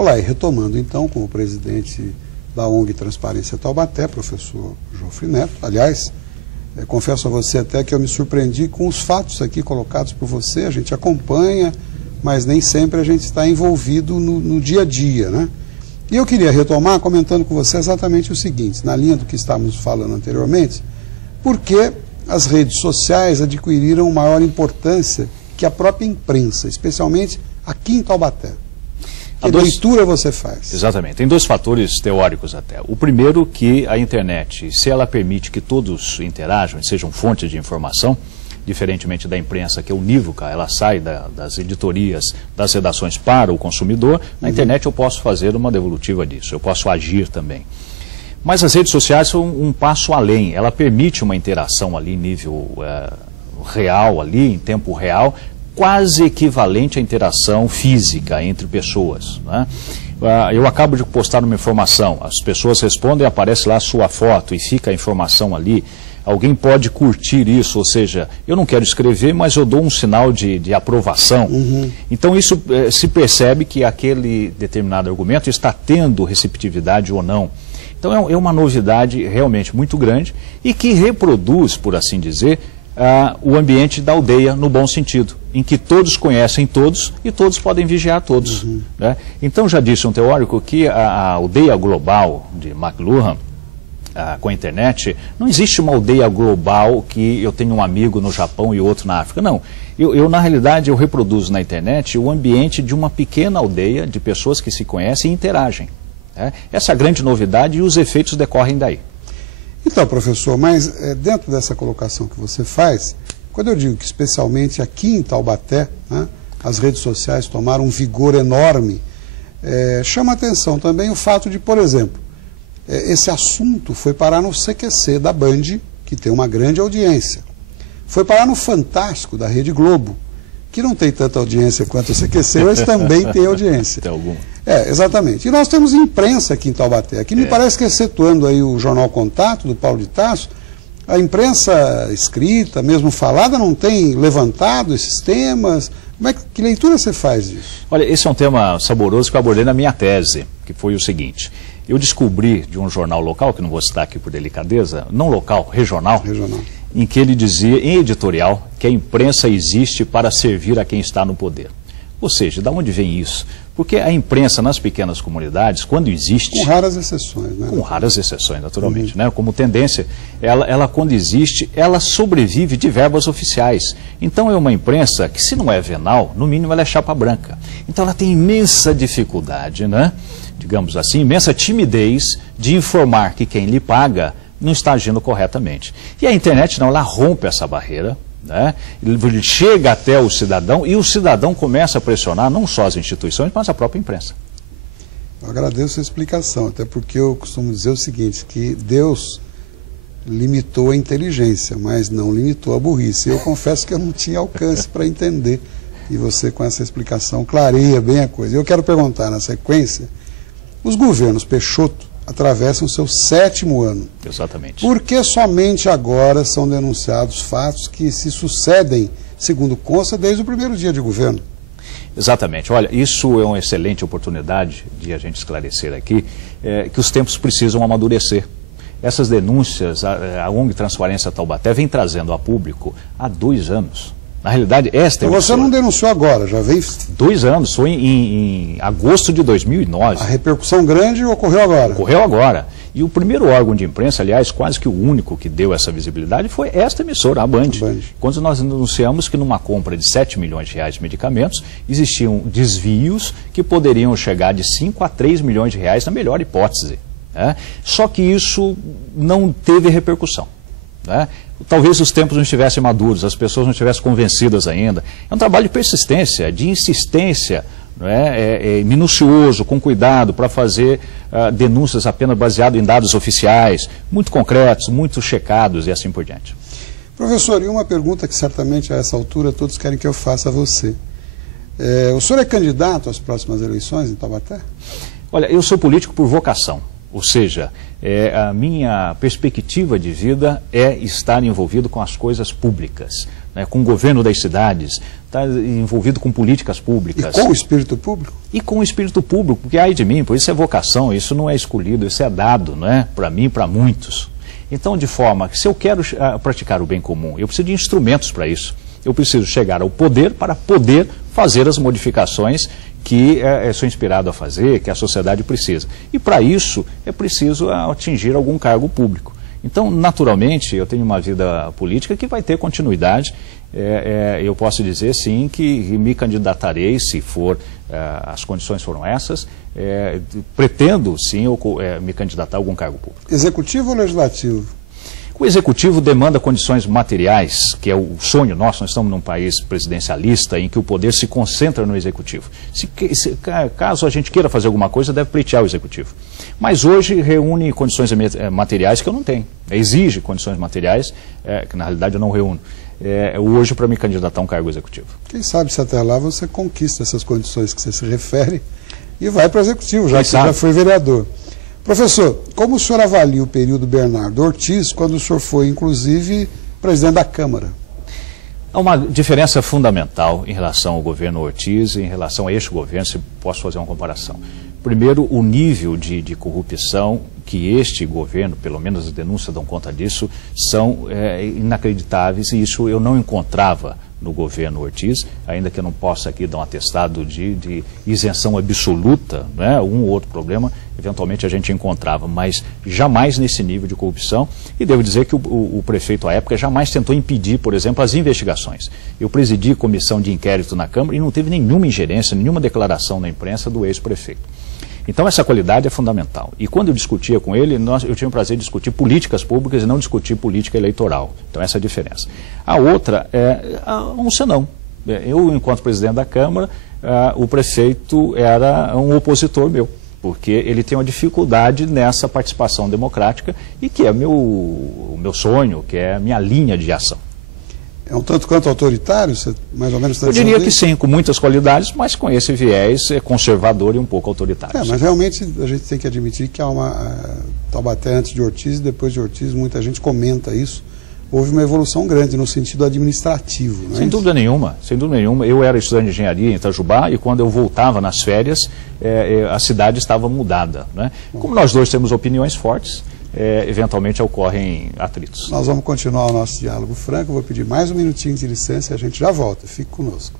Olá, e retomando então com o presidente da ONG Transparência Taubaté, professor Jofre Neto. Aliás, confesso a você até que eu me surpreendi com os fatos aqui colocados por você. A gente acompanha, mas nem sempre a gente está envolvido no dia a dia, né? E eu queria retomar comentando com você exatamente o seguinte, na linha do que estávamos falando anteriormente, porque as redes sociais adquiriram maior importância que a própria imprensa, especialmente aqui em Taubaté. Que leitura você faz? Exatamente. Tem dois fatores teóricos até. O primeiro, que a internet, se ela permite que todos interajam, sejam fontes de informação, diferentemente da imprensa, que é unívoca, ela sai das editorias, das redações para o consumidor, na internet eu posso fazer uma devolutiva disso, eu posso agir também. Mas as redes sociais são um passo além, ela permite uma interação ali em nível real, ali em tempo real, quase equivalente à interação física entre pessoas, né? Eu acabo de postar uma informação, as pessoas respondem, aparece lá a sua foto e fica a informação ali. Alguém pode curtir isso, ou seja, eu não quero escrever, mas eu dou um sinal de aprovação. Então isso se percebe que aquele determinado argumento está tendo receptividade ou não. Então é uma novidade realmente muito grande e que reproduz, por assim dizer, o ambiente da aldeia no bom sentido, em que todos conhecem todos e todos podem vigiar todos. Né? Então já disse um teórico que a aldeia global de McLuhan, com a internet, não existe uma aldeia global que eu tenho um amigo no Japão e outro na África. Não, na realidade eu reproduzo na internet o ambiente de uma pequena aldeia de pessoas que se conhecem e interagem. Né? Essa é a grande novidade e os efeitos decorrem daí. Então, professor, mas dentro dessa colocação que você faz, quando eu digo que especialmente aqui em Taubaté, né, as redes sociais tomaram um vigor enorme, chama a atenção também o fato de, por exemplo, esse assunto foi parar no CQC da Band, que tem uma grande audiência. Foi parar no Fantástico da Rede Globo, que não tem tanta audiência quanto o CQC, mas também tem audiência. Tem alguma. Exatamente. E nós temos imprensa aqui em Taubaté. Aqui me parece que, excetuando aí o Jornal Contato, do Paulo de Tarso, a imprensa escrita, mesmo falada, não tem levantado esses temas. Que leitura você faz disso? Olha, esse é um tema saboroso que eu abordei na minha tese, que foi o seguinte. Eu descobri de um jornal local, que não vou citar aqui por delicadeza, não local, regional, em que ele dizia, em editorial, que a imprensa existe para servir a quem está no poder. Ou seja, de onde vem isso? Porque a imprensa nas pequenas comunidades, quando existe... Com raras exceções, né? Com raras exceções, naturalmente, né? Como tendência, ela quando existe, ela sobrevive de verbas oficiais. Então é uma imprensa que, se não é venal, no mínimo ela é chapa branca. Então ela tem imensa dificuldade, né? Digamos assim, imensa timidez de informar que quem lhe paga não está agindo corretamente. E a internet não, ela rompe essa barreira, né? Ele chega até o cidadão e o cidadão começa a pressionar não só as instituições, mas a própria imprensa. Eu agradeço a explicação, até porque eu costumo dizer o seguinte, que Deus limitou a inteligência, mas não limitou a burrice. Eu confesso que eu não tinha alcance para entender, e você com essa explicação clareia bem a coisa. Eu quero perguntar na sequência, os governos Peixoto atravessam o seu 7º ano. Exatamente. Por que somente agora são denunciados fatos que se sucedem, segundo consta, desde o primeiro dia de governo? Exatamente. Olha, isso é uma excelente oportunidade de a gente esclarecer aqui que os tempos precisam amadurecer. Essas denúncias, a ONG Transparência Taubaté vem trazendo a público há 2 anos. Na realidade, esta então você não denunciou agora, já veio... 2 anos, foi em agosto de 2009. A repercussão grande ocorreu agora? Ocorreu agora. E o primeiro órgão de imprensa, aliás, quase que o único que deu essa visibilidade, foi esta emissora, a Band. Quando nós denunciamos que numa compra de 7 milhões de reais de medicamentos, existiam desvios que poderiam chegar de 5 a 3 milhões de reais, na melhor hipótese. Né? Só que isso não teve repercussão. Né? Talvez os tempos não estivessem maduros, as pessoas não estivessem convencidas ainda. É um trabalho de persistência, de insistência, não é? Minucioso, com cuidado, para fazer denúncias apenas baseadas em dados oficiais, muito concretos, muito checados e assim por diante. Professor, e uma pergunta que certamente a essa altura todos querem que eu faça a você. O senhor é candidato às próximas eleições em Taubaté? Olha, eu sou político por vocação. Ou seja, a minha perspectiva de vida é estar envolvido com as coisas públicas, né, com o governo das cidades, estar envolvido com políticas públicas. E com o espírito público? E com o espírito público, porque ai de mim, por isso é vocação, isso não é escolhido, isso é dado, né, para mim e para muitos. Então, de forma que se eu quero praticar o bem comum, eu preciso de instrumentos para isso. Eu preciso chegar ao poder para poder fazer as modificações que sou inspirado a fazer, que a sociedade precisa. E para isso é preciso atingir algum cargo público. Então, naturalmente, eu tenho uma vida política que vai ter continuidade. Eu posso dizer, sim, que me candidatarei, se for, as condições foram essas. Pretendo, sim, me candidatar a algum cargo público. Executivo ou legislativo? O executivo demanda condições materiais, que é o sonho nosso. Nós estamos num país presidencialista em que o poder se concentra no executivo. Caso a gente queira fazer alguma coisa, deve pleitear o executivo. Mas hoje reúne condições materiais que eu não tenho. Exige condições materiais, que na realidade eu não reúno. Hoje para me candidatar a um cargo executivo. Quem sabe se até lá você conquista essas condições que você se refere e vai para o executivo, já que você já foi vereador. Professor, como o senhor avalia o período Bernardo Ortiz, quando o senhor foi, inclusive, presidente da Câmara? Há uma diferença fundamental em relação ao governo Ortiz e em relação a este governo, se posso fazer uma comparação. Primeiro, o nível de corrupção que este governo, pelo menos as denúncias dão conta disso, são inacreditáveis, e isso eu não encontrava no governo Ortiz, ainda que eu não possa aqui dar um atestado de isenção absoluta, né? Um ou outro problema, eventualmente a gente encontrava, mas jamais nesse nível de corrupção. E devo dizer que o prefeito à época jamais tentou impedir, por exemplo, as investigações. Eu presidi comissão de inquérito na Câmara e não teve nenhuma ingerência, nenhuma declaração na imprensa do ex-prefeito. Então essa qualidade é fundamental. E quando eu discutia com ele, eu tinha o prazer de discutir políticas públicas e não discutir política eleitoral. Então essa é a diferença. A outra é um senão. Eu, enquanto presidente da Câmara, o prefeito era um opositor meu, porque ele tem uma dificuldade nessa participação democrática e que é o meu sonho, que é a minha linha de ação. É um tanto quanto autoritário? Você mais ou menos está Eu diria que sim, com muitas qualidades, mas com esse viés conservador e um pouco autoritário. Mas realmente a gente tem que admitir que há Taubaté antes de Ortiz e depois de Ortiz, muita gente comenta isso. Houve uma evolução grande no sentido administrativo. Não é? Sem dúvida nenhuma, sem dúvida nenhuma. Eu era estudante de engenharia em Itajubá e quando eu voltava nas férias, a cidade estava mudada. Né? Como nós dois temos opiniões fortes, eventualmente ocorrem atritos. Nós vamos continuar o nosso diálogo franco. Eu vou pedir mais um minutinho de licença e a gente já volta. Fique conosco.